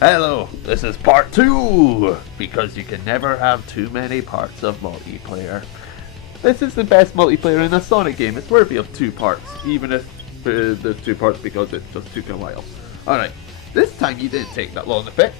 Hello, this is part 2, because you can never have too many parts of multiplayer. This is the best multiplayer in a Sonic game. It's worthy of 2 parts, even if there's 2 parts because it just took a while. Alright, this time you didn't take that long to pick.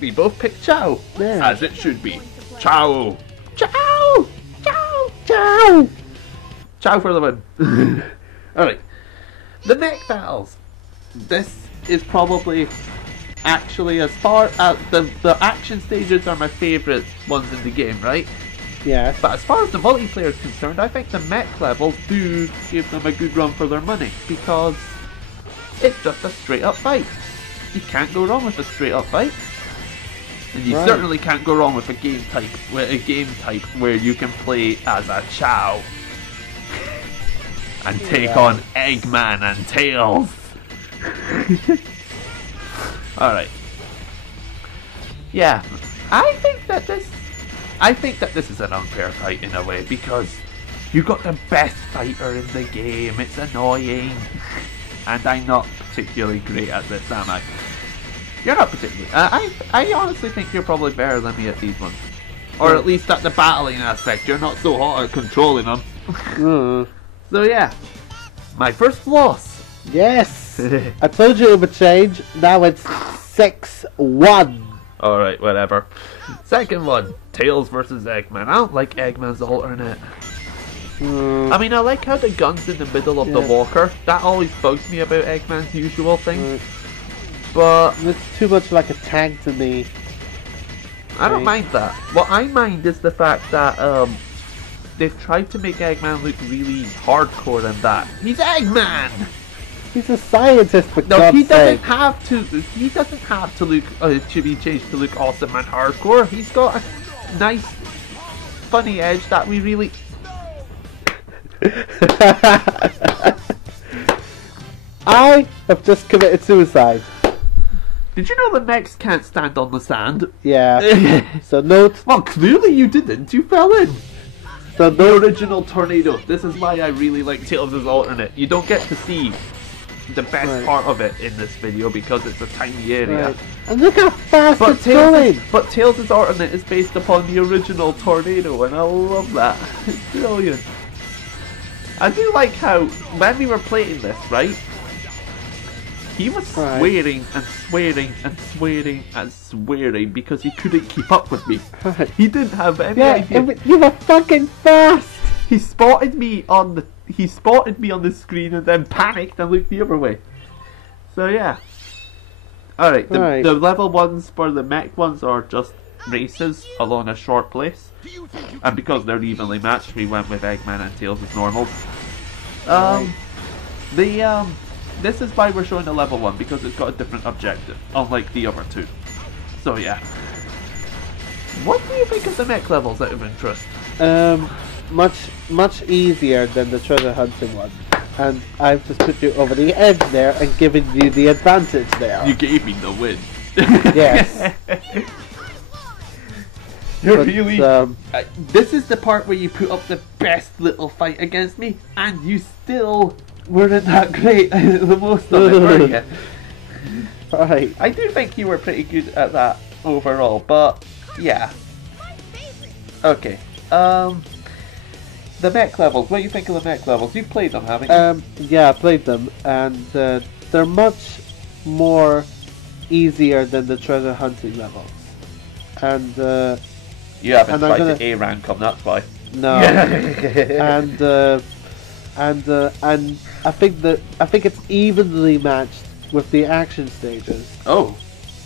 We both picked Chao, as it should be. Chao! Chao! Chao! Chao! Chao for the win. Alright, the Mech Battles. This is probably... actually, as far as the action stages are my favourite ones in the game, right? Yeah. But as far as the multiplayer is concerned, I think the mech levels do give them a good run for their money, because it's just a straight up fight. You can't go wrong with a straight up fight. And you certainly can't go wrong with a game type where you can play as a Chao and take on Eggman and Tails. Alright. Yeah, I think that this is an unfair fight in a way, because you got the best fighter in the game. It's annoying. And I'm not particularly great at this, am I? You're not particularly. I honestly think you're probably better than me at these ones. Or at least at the battling aspect. You're not so hot at controlling them. So yeah. My first loss. Yes! I told you it would change. Now it's 6-1. Alright, whatever. Second one, Tails versus Eggman. I don't like Eggman's alternate. I mean, I like how the gun's in the middle of the walker. That always bugs me about Eggman's usual thing. But it's too much like a tank to me. I don't mind that. What I mind is the fact that they've tried to make Eggman look really hardcore in that. He's Eggman! He's a scientist, for no, God's he doesn't sake. have to. He doesn't have to look. To be changed to look awesome and hardcore. He's got a nice, funny edge that we really. I have just committed suicide. Did you know the mechs can't stand on the sand? Yeah. So note. Well, clearly you didn't. You fell in. So the original tornado. This is why I really like Tails' alternate. You don't get to see the best part of it in this video because it's a tiny area. And look how fast it's going! But Tails' alternate is based upon the original tornado, and I love that. It's brilliant. I do like how, when we were playing this, right? He was swearing and swearing and swearing and swearing because he couldn't keep up with me. He didn't have any idea. You were fucking fast! He spotted me on the screen and then panicked and looked the other way. So yeah. Alright, the level ones for the mech ones are just races along a short place. And because they're evenly matched, we went with Eggman and Tails as normals. This is why we're showing the level 1, because it's got a different objective, unlike the other 2. So yeah. What do you think of the mech levels out of interest? Much easier than the treasure hunting one. And I've just put you over the edge there and given you the advantage there. You gave me the win. Yes. This is the part where you put up the best little fight against me, and you still weren't that great the most of it, were you? Right. I do think you were pretty good at that overall, but yeah. Okay. The mech levels. What do you think of the mech levels? You've played them, haven't you? Yeah, I played them, and they're much more easier than the treasure hunting levels. And you haven't tried to A rank them, that's why. No. and I think it's evenly matched with the action stages. Oh,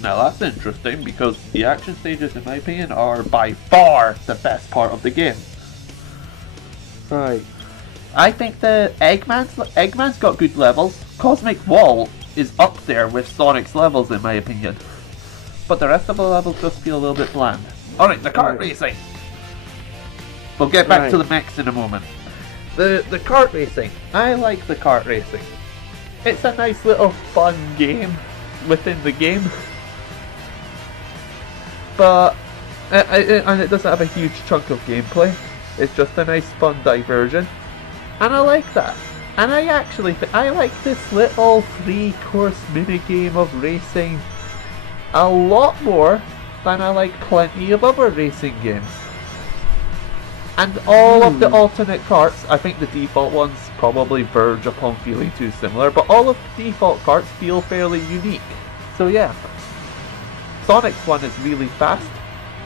now that's interesting, because the action stages, in my opinion, are by far the best part of the game. Right. I think the Eggman's got good levels. Cosmic Wall is up there with Sonic's levels, in my opinion. But the rest of the levels just feel a little bit bland. Alright, the kart racing. We'll get back to the mechs in a moment. The kart racing. I like the kart racing. It's a nice little fun game within the game. But and it doesn't have a huge chunk of gameplay. It's just a nice fun diversion. And I like that. And I actually I like this little 3-course minigame of racing. a lot more than I like plenty of other racing games. And all of the alternate karts, I think the default ones probably verge upon feeling too similar, but all of the default karts feel fairly unique. So yeah, Sonic's one is really fast,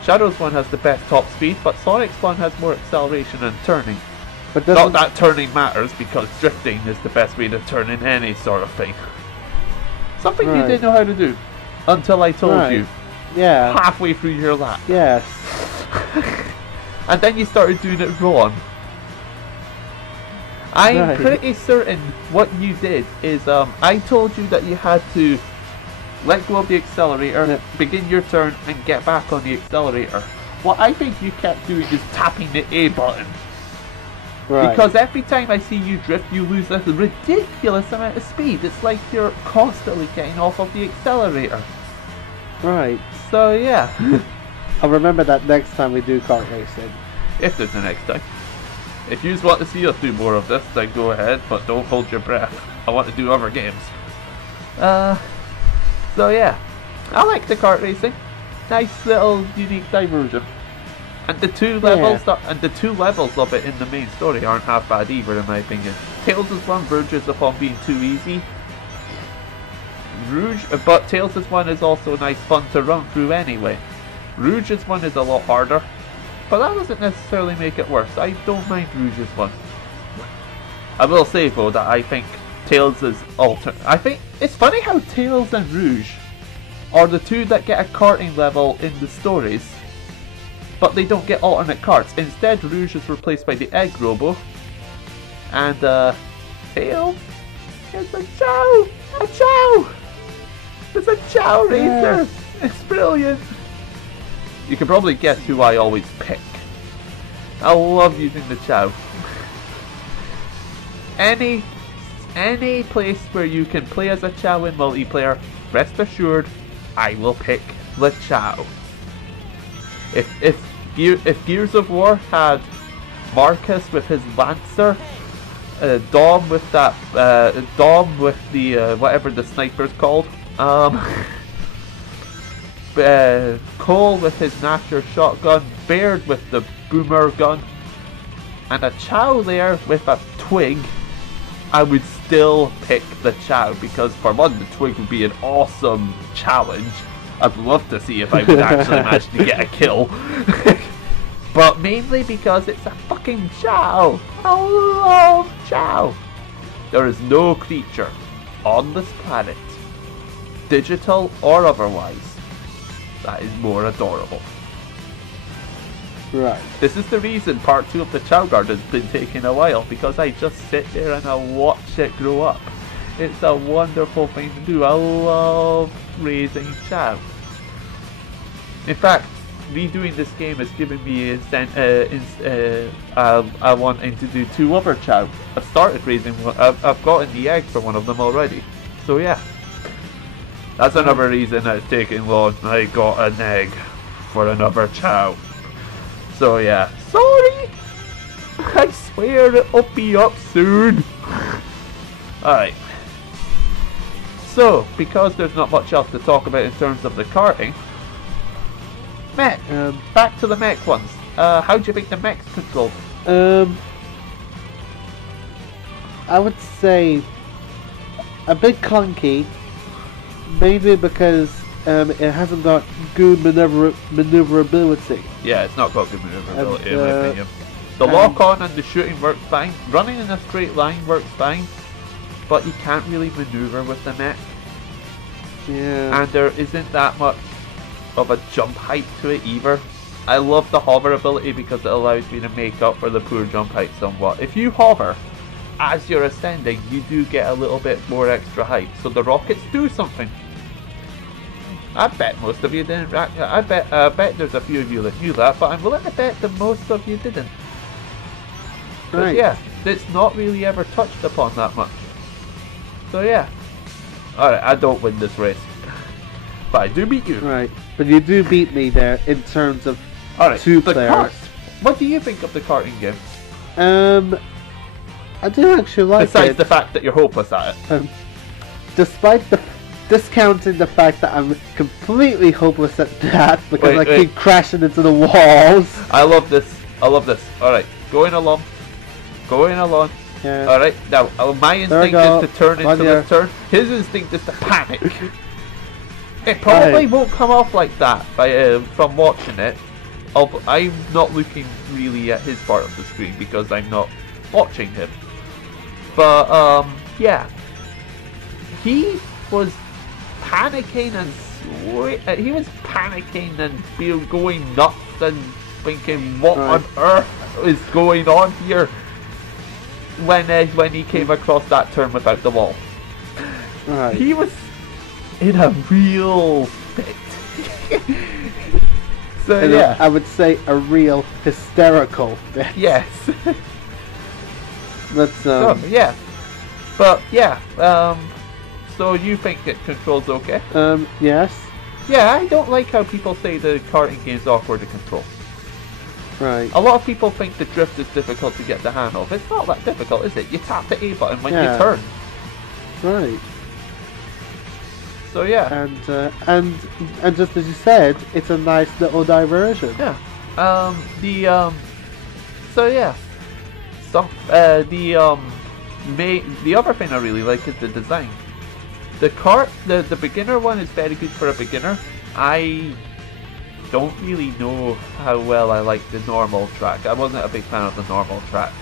Shadow's one has the best top speed, but Sonic's one has more acceleration and turning. But not that turning matters, because drifting is the best way to turn in any sort of thing. Something you didn't know how to do, until I told you. Yeah. Halfway through your lap. Yes. And then you started doing it wrong. I'm pretty certain what you did is I told you that you had to let go of the accelerator, begin your turn, and get back on the accelerator. What I think you kept doing is tapping the A button. Right. Because every time I see you drift, you lose a ridiculous amount of speed. It's like you're constantly getting off of the accelerator. Right. So yeah. I'll remember that next time we do kart racing. If there's a next time. If you want to see us do more of this, then go ahead, but don't hold your breath. I want to do other games. So yeah, I like the kart racing. Nice little unique diversion. And the two levels of it in the main story aren't half bad either, in my opinion. Tails' one verges upon being too easy. But Tails' one is also nice fun to run through anyway. Rouge's one is a lot harder, but that doesn't necessarily make it worse. I don't mind Rouge's one. I will say though that I think Tails is I think it's funny how Tails and Rouge are the two that get a karting level in the stories, but they don't get alternate karts. Instead, Rouge is replaced by the Egg Robo, and Tails is a Chao! A Chao! It's a Chao racer! It's brilliant! You can probably guess who I always pick. I love using the Chao. Any place where you can play as a Chao in multiplayer, rest assured, I will pick the Chao. If Gears of War had Marcus with his Lancer, Dom with the whatever the sniper's called, Cole with his Nasher shotgun, Baird with the boomer gun, and a Chao there with a twig, I would still pick the Chao, because for one, the twig would be an awesome challenge. I'd love to see if I would actually manage to get a kill. But mainly because it's a fucking Chao. I love Chao. There is no creature on this planet, digital or otherwise, that is more adorable. Right. This is the reason part 2 of the Chao Garden's been taking a while, because I just sit there and I watch it grow up. It's a wonderful thing to do. I love raising Chao. In fact, redoing this game has given me I wanting to do 2 other Chao. I've started raising one. I've gotten the egg for one of them already. So yeah. That's another reason that it's taking long. I got an egg for another Chao. So yeah. Sorry! I swear it'll be up soon. Alright. So, because there's not much else to talk about in terms of the karting, Mech. Back to the Mech ones. How do you think the Mech's controlled? I would say a bit clunky, mainly because it hasn't got good maneuverability. Yeah, it's not got good maneuverability in my opinion. The lock-on and the shooting works fine. Running in a straight line works fine, but you can't really maneuver with the Mech. Yeah. And there isn't that much of a jump height to it either. I love the hover ability because it allows me to make up for the poor jump height somewhat. If you hover as you're ascending, you do get a little bit more extra height, so the rockets do something. I bet most of you didn't. I bet there's a few of you that knew that, but I'm willing to bet that most of you didn't. Right. Yeah, it's not really ever touched upon that much. So yeah. Alright, I don't win this race. But I do beat you. Right, but you do beat me there in terms of Alright, 2 the players. Kart. What do you think of the karting game? I do actually like Besides it. the fact that you're hopeless at it. Despite the discounting the fact that I'm completely hopeless at that because I Wait. keep crashing into the walls. I love this. Alright, going along. Yeah. Alright, now my instinct is to turn into here. this turn. His instinct is to panic. It probably won't come off like that from watching it. I'm not looking really at his part of the screen because I'm not watching him. But yeah, he was panicking and going nuts and thinking, what on earth is going on here? When he came across that turn without the wall, he was in a real fit. So yeah, I would say a real hysterical fit. Yes. Let's yeah, but yeah. So you think it controls okay? Yes. Yeah, I don't like how people say the karting game's awkward to control. Right. A lot of people think the drift is difficult to get the hang of. It's not that difficult, is it? You tap the A button when you turn. Right. So yeah. And just as you said, it's a nice little diversion. Yeah. So yeah. The other thing I really like is the design. The beginner one is very good for a beginner. I don't really know how well I like the normal track. I wasn't a big fan of the normal track.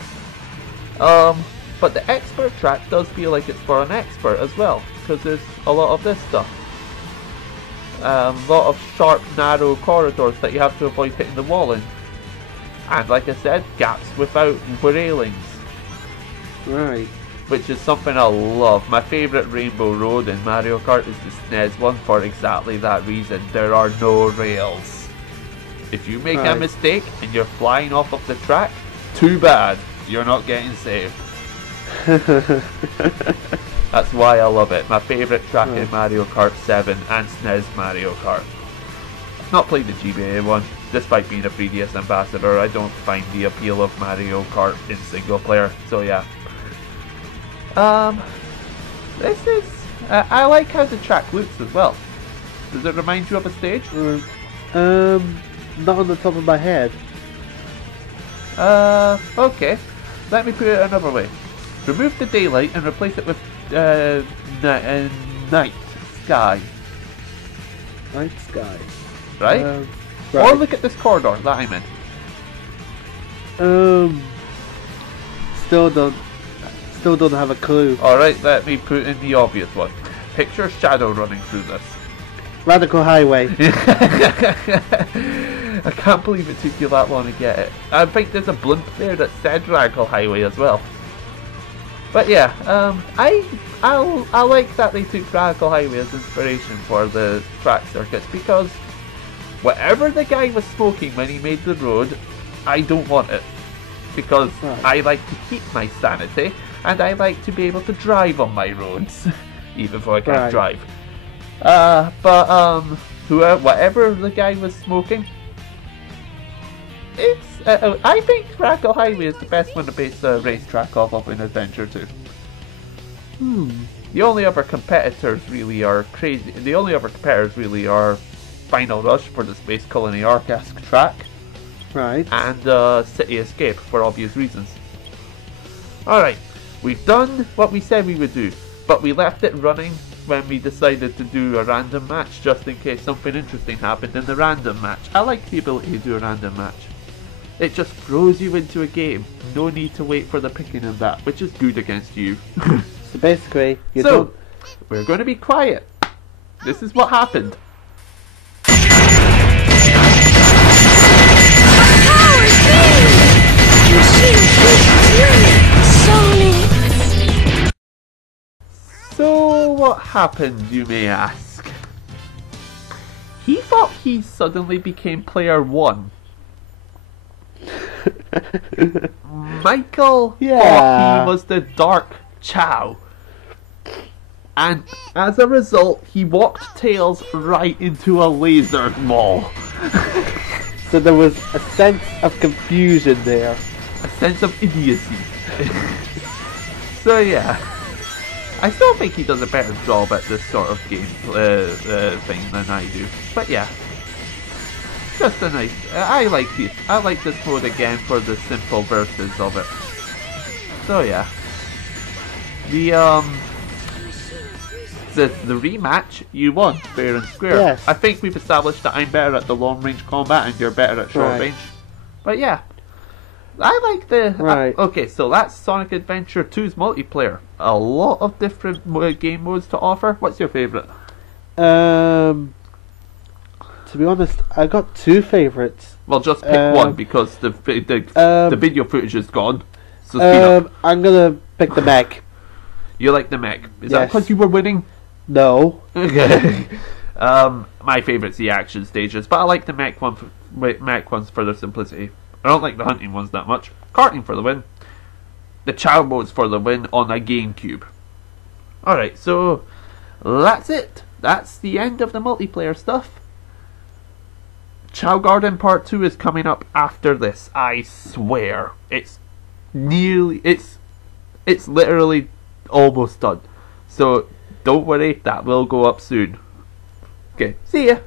But the expert track does feel like it's for an expert as well, because there's a lot of this stuff. A lot of sharp, narrow corridors that you have to avoid hitting the wall in. And like I said, gaps without railings. Right. Which is something I love. My favourite Rainbow Road in Mario Kart is the SNES one for exactly that reason. There are no rails. If you make a mistake and you're flying off of the track, too bad. You're not getting saved. That's why I love it. My favourite track in Mario Kart 7 and SNES Mario Kart. I've not played the GBA one. Despite being a 3DS ambassador, I don't find the appeal of Mario Kart in single player. So yeah. This is... I like how the track looks as well. Does it remind you of a stage? Not on the top of my head. Okay. Let me put it another way. Remove the daylight and replace it with night sky. Night sky. Right? Or look at this corridor that I'm in. Still don't have a clue. Alright, let me put in the obvious one. Picture Shadow running through this. Radical Highway. I can't believe it took you that long to get it. I think there's a blimp there that said Radical Highway as well. But yeah, I like that they took Radical Highway as inspiration for the track circuits, because whatever the guy was smoking when he made the road, I don't want it. Because I like to keep my sanity, and I like to be able to drive on my roads, even though I can't drive. Whatever the guy was smoking, it's. I think Radical Highway is the best one to base a racetrack off of in Adventure 2. The only other competitors really are crazy. The only other competitors really are Final Rush for the Space Colony Arc-esque track, and City Escape for obvious reasons. Alright, we've done what we said we would do, but we left it running when we decided to do a random match, just in case something interesting happened in the random match. I like the ability to do a random match. It just throws you into a game. No need to wait for the picking and that, which is good against you. So basically, we're going to be quiet. This is what happened. So what happened, you may ask? He thought he suddenly became player 1. Michael thought he was the Dark Chao. And as a result, he walked Tails right into a laser ball. So there was a sense of confusion there. A sense of idiocy. So yeah. I still think he does a better job at this sort of game thing than I do. But yeah, just a nice. I like this mode again for the simple verses of it. So yeah, the rematch, you won fair and square. Yes. I think we've established that I'm better at the long range combat and you're better at short range. But yeah, I like the... Right. Okay, so that's Sonic Adventure 2's multiplayer. A lot of different game modes to offer. What's your favourite? To be honest, I got two favourites. Well, just pick one because the video footage is gone. So speed up. I'm gonna pick the mech. You like the mech? Is that because you were winning? No. Okay. My favourite's the action stages, but I like the mech ones for their simplicity. I don't like the hunting ones that much. Karting for the win. The Chao modes for the win on a GameCube. Alright, so that's it. That's the end of the multiplayer stuff. Chao Garden Part 2 is coming up after this. I swear. It's literally almost done. So don't worry, that will go up soon. Okay, see ya.